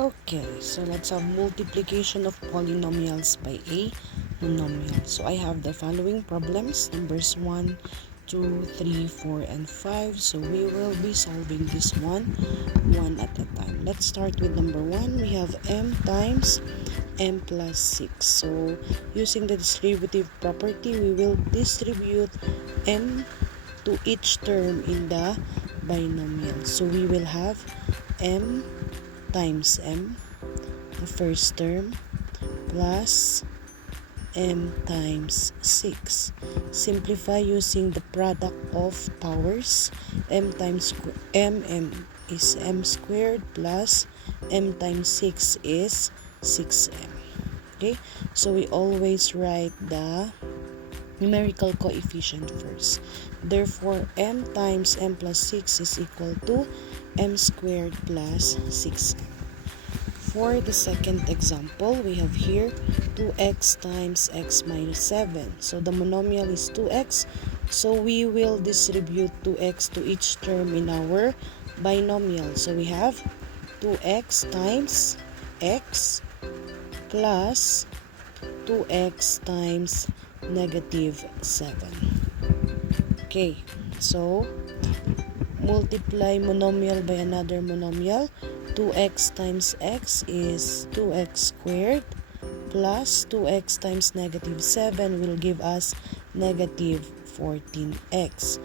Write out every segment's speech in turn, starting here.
Okay, so let's have multiplication of polynomials by a monomial. So I have the following problems, numbers 1, 2, 3, 4, and 5. So we will be solving this one at a time. Let's start with number 1. We have m times m plus 6. So using the distributive property, we will distribute m to each term in the binomial. So we will have m times m, the first term, plus m times 6. Simplify using the product of powers. M times m is m squared plus m times 6 is 6m. Okay, so we always write the numerical coefficient first. Therefore, m times m plus 6 is equal to m squared plus 6m. For the second example, we have here 2x times x minus 7. So the monomial is 2x. So we will distribute 2x to each term in our binomial. So we have 2x times x plus 2x times negative 7. Okay, so multiply monomial by another monomial. 2x times x is 2x squared plus 2x times negative 7 will give us negative 14x.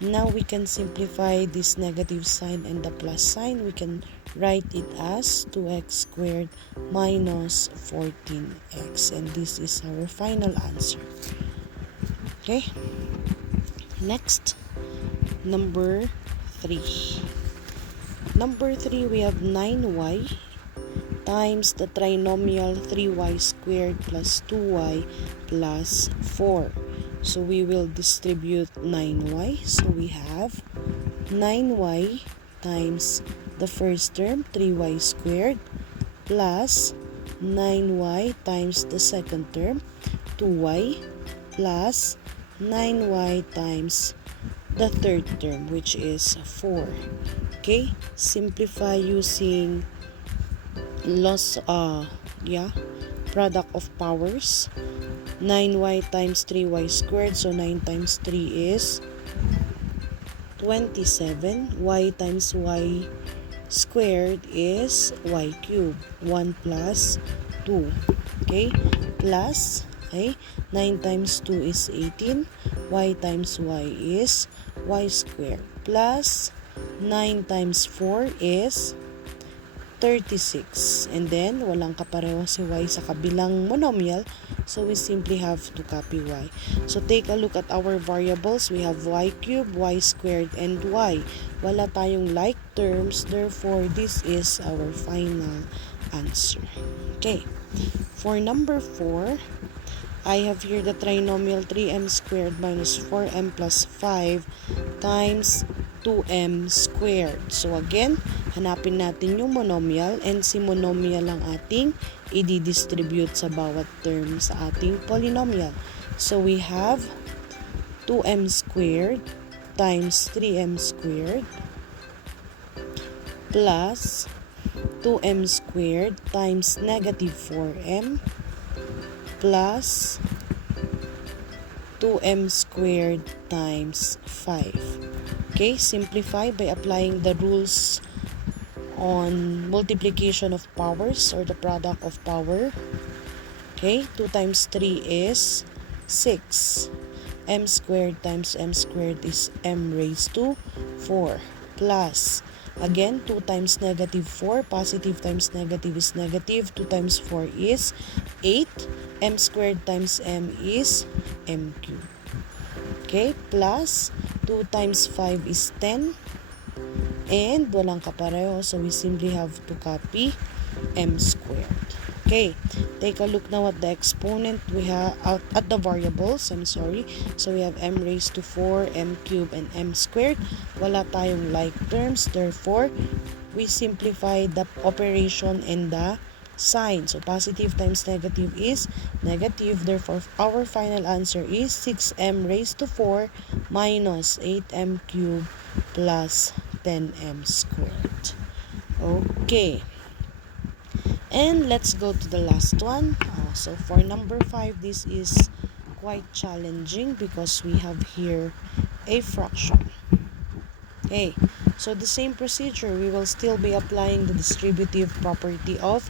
Now we can simplify this negative sign and the plus sign. We can write it as 2x squared minus 14x, and this is our final answer. Okay, next, number 3. Number 3, we have 9y times the trinomial 3y squared plus 2y plus 4. So we will distribute 9y. So we have 9y times the first term, 3y squared, plus 9y times the second term, 2y, plus 9y times the third term, which is 4. Okay, simplify using product of powers. 9y times 3y squared, so 9 times 3 is 27. Y times y squared is y cubed, 1 plus 2. Okay, plus, okay, 9 times 2 is 18. Y times y is y squared, plus 9 times 4 is 36. And then, walang kapareho si y sa kabilang monomial, so we simply have to copy y. So, take a look at our variables. We have y cubed, y squared, and y. Wala tayong like terms, therefore, this is our final answer. Okay. For number 4, I have here the trinomial 3m squared minus 4m plus 5 times 2m squared. So again, hanapin natin yung monomial, and si monomial ang ating i-distribute sa bawat term sa ating polynomial. So we have 2m squared times 3m squared plus 2m squared times negative 4m plus 2m squared times 5. Okay, simplify by applying the rules on multiplication of powers or the product of power. Okay, 2 times 3 is 6. M squared times m squared is m raised to 4 plus, again, 2 times negative 4, positive times negative is negative, 2 times 4 is 8, m squared times m is m cubed. Okay, plus 2 times 5 is 10, and walang kapareho, so we simply have to copy m squared. Okay, take a look now at the exponent. We have at the variables, so we have m raised to 4, m cubed, and m squared. Wala tayong like terms, therefore we simplify the operation and the sign. So positive times negative is negative, therefore our final answer is 6m raised to 4 minus 8m cubed plus 10m squared. Okay, And let's go to the last one. So for number 5, this is quite challenging because we have here a fraction. Okay, so the same procedure, we will still be applying the distributive property of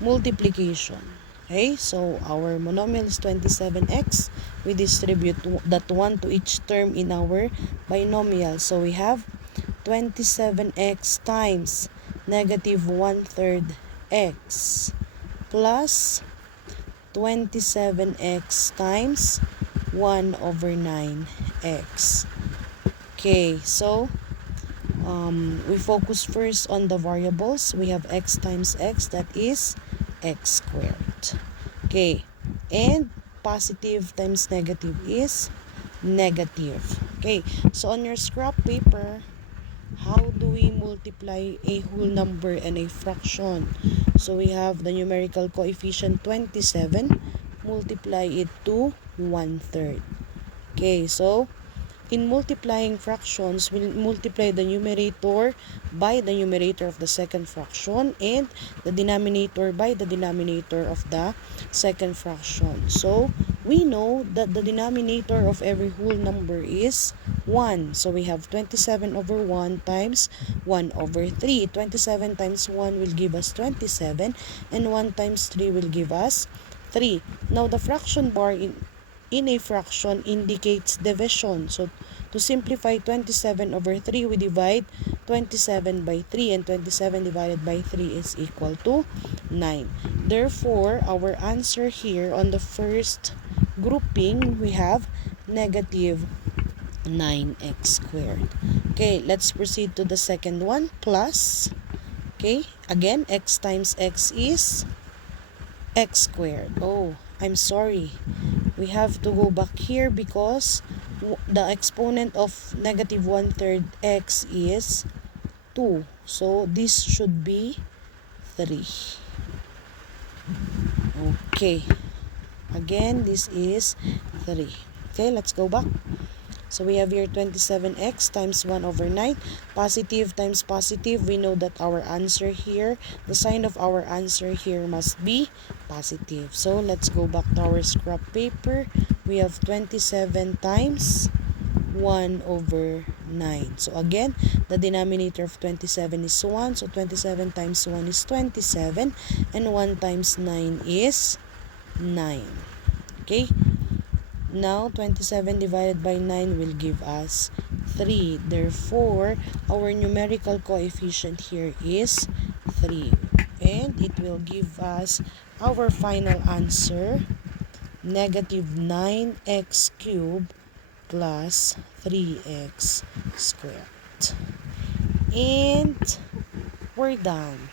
multiplication. Okay, so our monomial is 27x. We distribute that 1 to each term in our binomial. So we have 27x times negative 1/3 x plus 27x times 1/9x. Okay, so we focus first on the variables. We have x times x, that is x squared. Okay, and positive times negative is negative. Okay, so on your scrap paper, how do we multiply a whole number and a fraction? So we have the numerical coefficient 27, multiply it to 1/3. Okay, so in multiplying fractions, we'll multiply the numerator by the numerator of the second fraction and the denominator by the denominator of the second fraction. So we know that the denominator of every whole number is 1. So we have 27/1 times 1/3. 27 times 1 will give us 27, and 1 times 3 will give us 3. Now the fraction bar in a fraction indicates division. So to simplify 27/3, we divide 27 by 3, and 27 divided by 3 is equal to 9. Therefore, our answer here on the first grouping, we have negative 9x squared. Okay, let's proceed to the second one. Plus, okay, again, x times x is x squared. Oh, I'm sorry. We have to go back here because the exponent of negative 1/3 x is 2. So this should be 3. Okay. Again, this is 3. Okay, let's go back. So we have here 27x times 1/9. Positive times positive. We know that our answer here, the sign of our answer here must be positive. So let's go back to our scrap paper. We have 27 times 1/9. So again, the denominator of 27 is 1. So 27 times 1 is 27. And 1 times 9 is 9. Okay. Now, 27 divided by 9 will give us 3. Therefore, our numerical coefficient here is 3. And it will give us our final answer, negative 9x cubed plus 3x squared. And we're done.